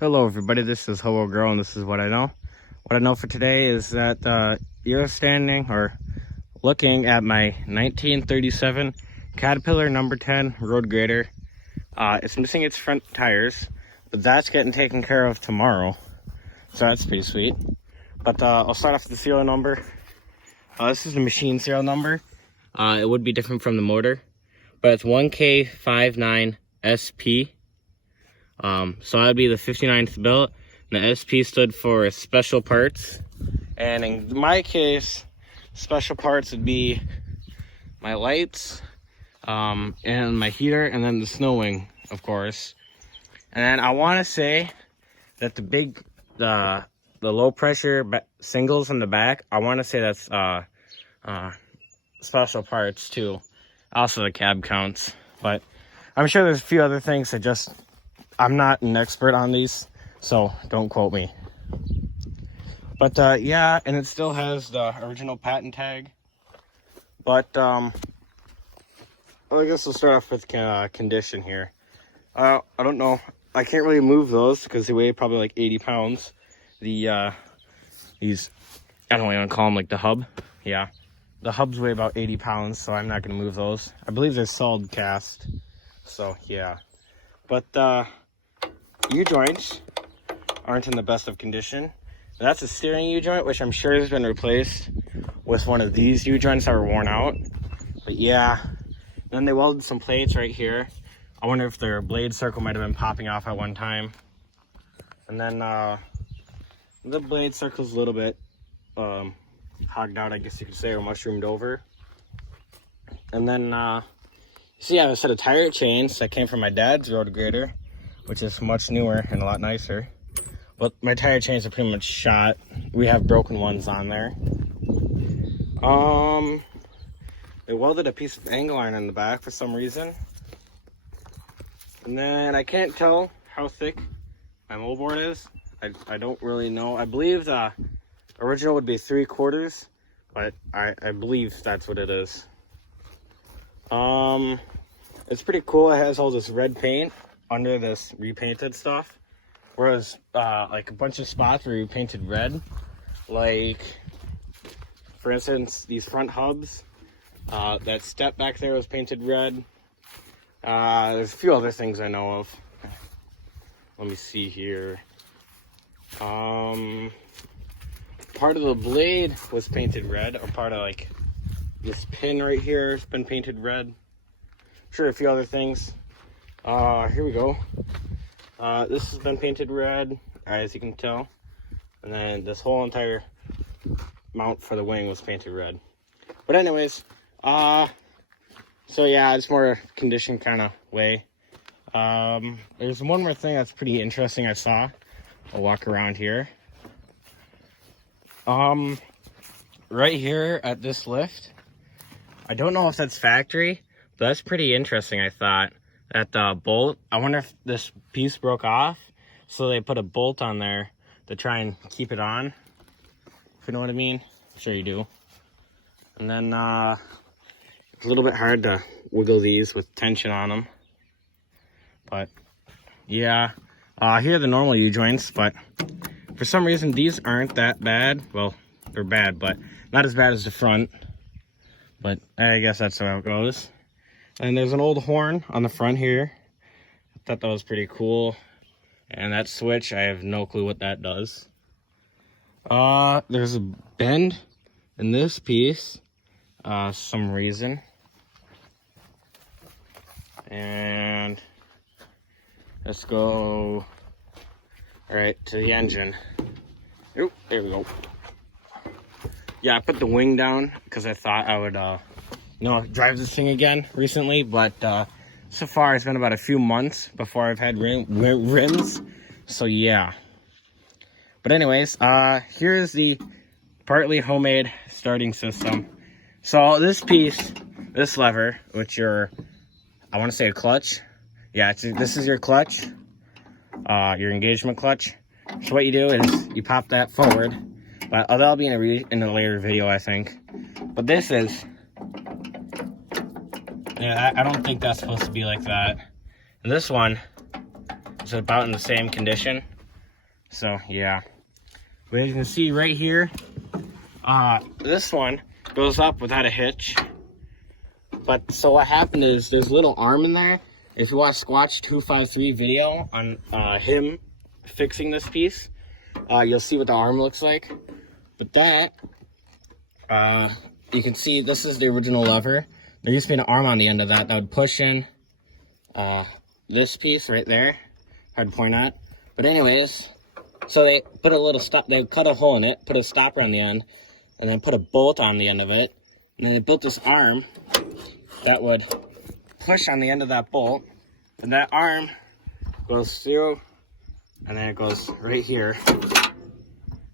Hello everybody, this is Hello Girl and this is what I know. What I know for today is that you're standing or looking at my 1937 Caterpillar No.10 road grader. It's missing its front tires, but that's getting taken care of tomorrow. So that's pretty sweet. But I'll start off with the serial number. This is the machine serial number. It would be different from the motor, but it's 1K59SP. So that'd be the 59th built, and the SP stood for special parts. And in my case, special parts would be my lights, and my heater, and then the snow wing, of course. And then I want to say that the low pressure singles in the back, I want to say that's special parts too. Also the cab counts, but I'm sure there's a few other things that I'm not an expert on these, so don't quote me. But yeah, and it still has the original patent tag. But well, I guess we'll start off with condition here. I don't know. I can't really move those because they weigh probably like 80 pounds. These, I don't want to call them like the hub. Yeah, the hubs weigh about 80 pounds, so I'm not going to move those. I believe they're solid cast, so yeah. But U-joints aren't in the best of condition. That's a steering U-joint, which I'm sure has been replaced with one of these U-joints that were worn out. But yeah, then they welded some plates right here. I wonder if their blade circle might have been popping off at one time. And then the blade circle's a little bit hogged out, I guess you could say, or mushroomed over. And then see, I have a set of tire chains that came from my dad's road grader, which is much newer and a lot nicer. But my tire chains are pretty much shot. We have broken ones on there. They welded a piece of angle iron in the back for some reason. And then I can't tell how thick my moldboard is. I don't really know. I believe the original would be 3/4, but I believe that's what it is. It's pretty cool. It has all this red paint under this repainted stuff, whereas like a bunch of spots were repainted red, like for instance these front hubs. That step back there was painted red. There's a few other things I know of. Let me see here. Part of the blade was painted red, or part of like this pin right here has been painted red. Sure, a few other things. Here we go. This has been painted red, as you can tell. And then this whole entire mount for the wing was painted red. But anyways, so yeah, it's more condition kind of way. There's one more thing that's pretty interesting I saw. I'll walk around here. Right here at this lift, I don't know if that's factory, but that's pretty interesting, I thought. That bolt, I wonder if this piece broke off, so they put a bolt on there to try and keep it on, if you know what I mean. I'm sure you do. And then it's a little bit hard to wiggle these with tension on them, but yeah, here are the normal U-joints, but for some reason these aren't that bad. Well, they're bad, but not as bad as the front, but I guess that's how it goes. And there's an old horn on the front here. I thought that was pretty cool. And that switch, I have no clue what that does. There's a bend in this piece, some reason. And let's go right to the engine. Oop, there we go. Yeah, I put the wing down because I thought I would drive this thing again recently, but so far it's been about a few months before I've had rims, so yeah. But anyways, here's the partly homemade starting system. So this piece, this lever, which I want to say a clutch. Yeah, this is your clutch, your engagement clutch. So what you do is you pop that forward, but that'll be in a later video, I think. But this is, yeah, I don't think that's supposed to be like that. And this one is about in the same condition. So yeah, but as you can see right here, this one goes up without a hitch. But so what happened is there's a little arm in there. If you watch Squatch 253 video on him fixing this piece, you'll see what the arm looks like. But that, you can see this is the original lever. There used to be an arm on the end of that would push in this piece right there. Hard to point out. But anyways, so they put a little stop, they cut a hole in it, put a stopper on the end, and then put a bolt on the end of it. And then they built this arm that would push on the end of that bolt, and that arm goes through, and then it goes right here,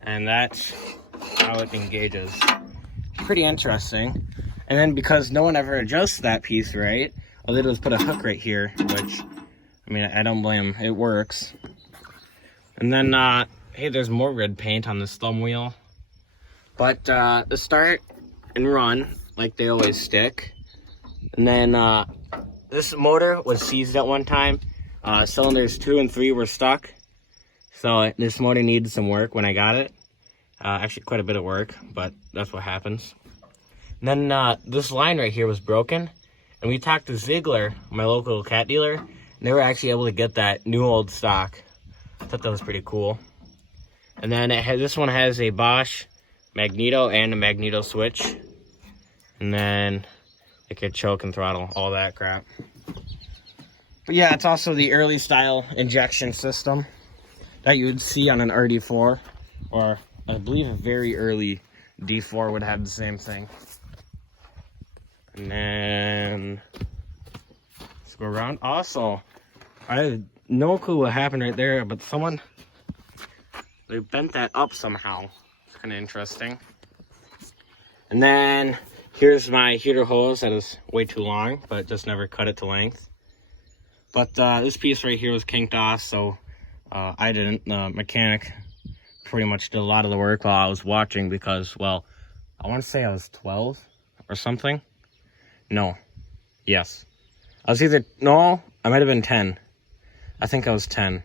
and that's how it engages. Pretty interesting. And then because no one ever adjusts that piece right, all they did was put a hook right here, which, I mean, I don't blame them. It works. And then, hey, there's more red paint on this thumb wheel. But the start and run, like they always stick. And then this motor was seized at one time. Cylinders 2 and 3 were stuck. So this motor needed some work when I got it. Actually quite a bit of work, but that's what happens. And then this line right here was broken. And we talked to Ziegler, my local cat dealer, and they were actually able to get that new old stock. I thought that was pretty cool. And then this one has a Bosch magneto and a magneto switch. And then like a choke and throttle, all that crap. But yeah, it's also the early style injection system that you would see on an RD4, or I believe a very early D4 would have the same thing. And then let's go around. Also, I have no clue what happened right there, but they bent that up somehow. It's kind of interesting. And then here's my heater hose that is way too long, but just never cut it to length. But this piece right here was kinked off, so I didn't. The mechanic pretty much did a lot of the work while I was watching because, well, I want to say I was 12 or something. No. Yes. I might have been 10. I think I was 10.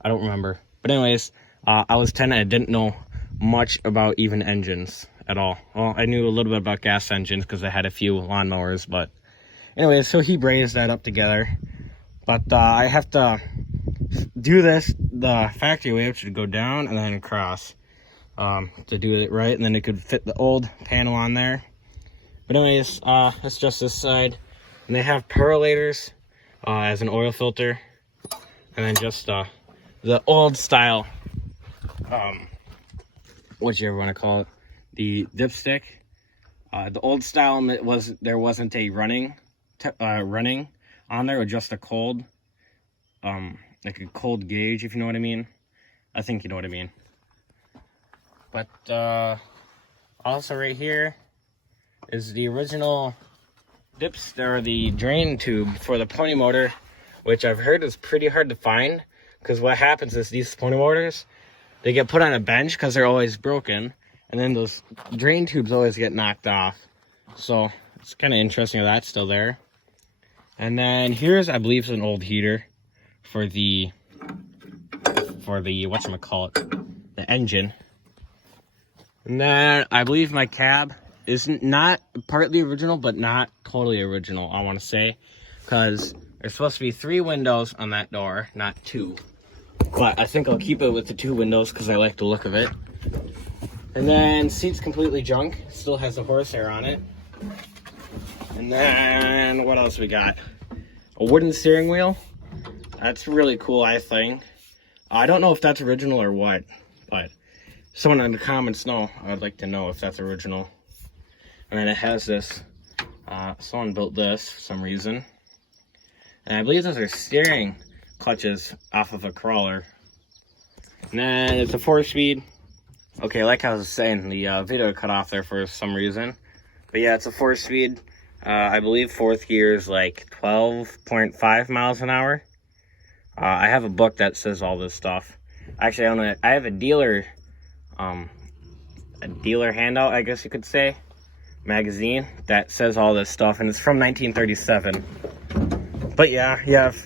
I don't remember. But anyways, I was 10 and I didn't know much about even engines at all. Well, I knew a little bit about gas engines because I had a few lawnmowers, but anyways, so he brazed that up together. But I have to do this the factory way, which would go down and then across to do it right, and then it could fit the old panel on there. But anyways, that's just this side. And they have percolators as an oil filter. And then just the old style, what you ever want to call it, the dipstick. The old style, there wasn't a running on there, or just a cold, like a cold gauge, if you know what I mean. I think you know what I mean. But also right here is the original or the drain tube for the pony motor, which I've heard is pretty hard to find, because what happens is these pony motors, they get put on a bench because they're always broken, and then those drain tubes always get knocked off. So it's kind of interesting that that's still there. And then here's, I believe, an old heater for the whatchamacallit, the engine. And then I believe my cab is not partly original, but not totally original, I want to say, because there's supposed to be 3 windows on that door, not 2. But I think I'll keep it with the 2 windows because I like the look of it. And then seat's completely junk, still has a horsehair on it. And then what else we got? A wooden steering wheel. That's really cool, I think. I don't know if that's original or what, but someone in the comments know. I'd like to know if that's original. And then it has this, someone built this for some reason. And I believe those are steering clutches off of a crawler. And then it's a 4-speed. Okay, like I was saying, the video cut off there for some reason. But yeah, it's a 4-speed. I believe 4th gear is like 12.5 miles an hour. I have a book that says all this stuff. Actually, I have a dealer handout, I guess you could say, magazine that says all this stuff, and it's from 1937. But yeah, you have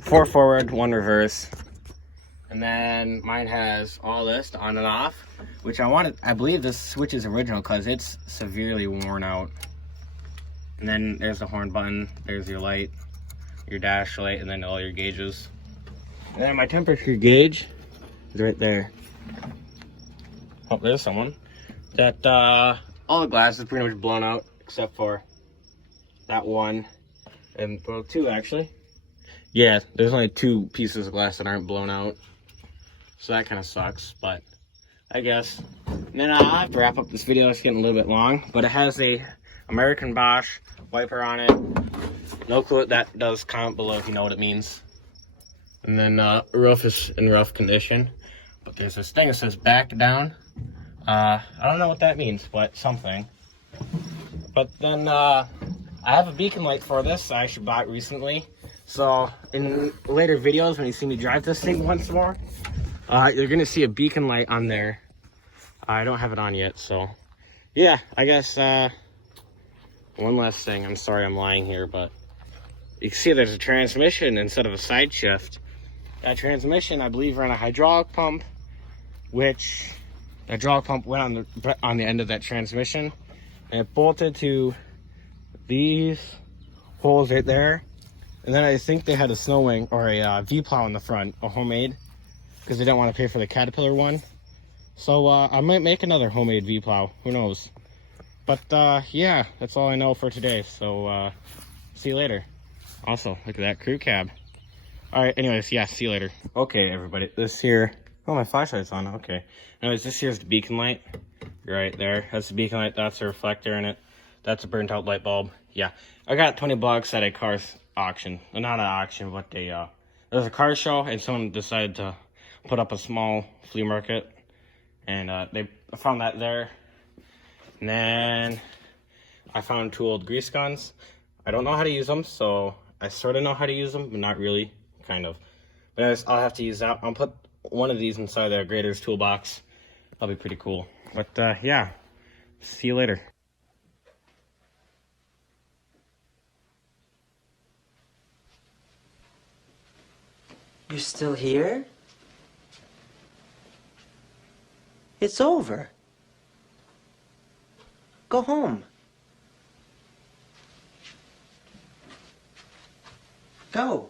4 forward, 1 reverse, And then mine has all this on and off, which I believe this switch is original because it's severely worn out. And then there's the horn button, there's your light, your dash light, and then all your gauges. And then my temperature gauge is right there. Oh, there's someone. That, all the glass is pretty much blown out, except for that one, and well, two actually. Yeah, there's only 2 pieces of glass that aren't blown out. So that kind of sucks, but I guess. And then I have to wrap up this video. It's getting a little bit long, but it has a American Bosch wiper on it. No clue what that does. Comment below if you know what it means. And then roof is in rough condition, but there's this thing that says back down. I don't know what that means, but something. But then I have a beacon light for this. I actually bought recently. So in later videos, when you see me drive this thing once more, you're gonna see a beacon light on there. I don't have it on yet, so yeah, I guess one last thing. I'm sorry I'm lying here, but you can see there's a transmission instead of a side shift. That transmission, I believe, ran a hydraulic pump, which the hydraulic pump went on the end of that transmission, and it bolted to these holes right there. And then I think they had a snow wing or a V-plow in the front, a homemade, because they didn't want to pay for the Caterpillar one. So I might make another homemade V-plow, who knows. But yeah, that's all I know for today. So see you later. Also, look at that crew cab. All right, anyways, yeah, see you later. Okay, everybody, this here, oh, my flashlight's on, okay. Anyways, this here's the beacon light, right there. That's the beacon light, that's a reflector in it. That's a burnt out light bulb. Yeah, I got 20 bucks at a car auction. Well, not an auction, but there was a car show, and someone decided to put up a small flea market, and they found that there. And then I found 2 old grease guns. I don't know how to use them, so I sort of know how to use them, but not really, kind of. But anyways, I'll have to use that. I'll put one of these inside the grader's toolbox. That'll be pretty cool. But yeah, see you later. You're still here? It's over. Go home. Go.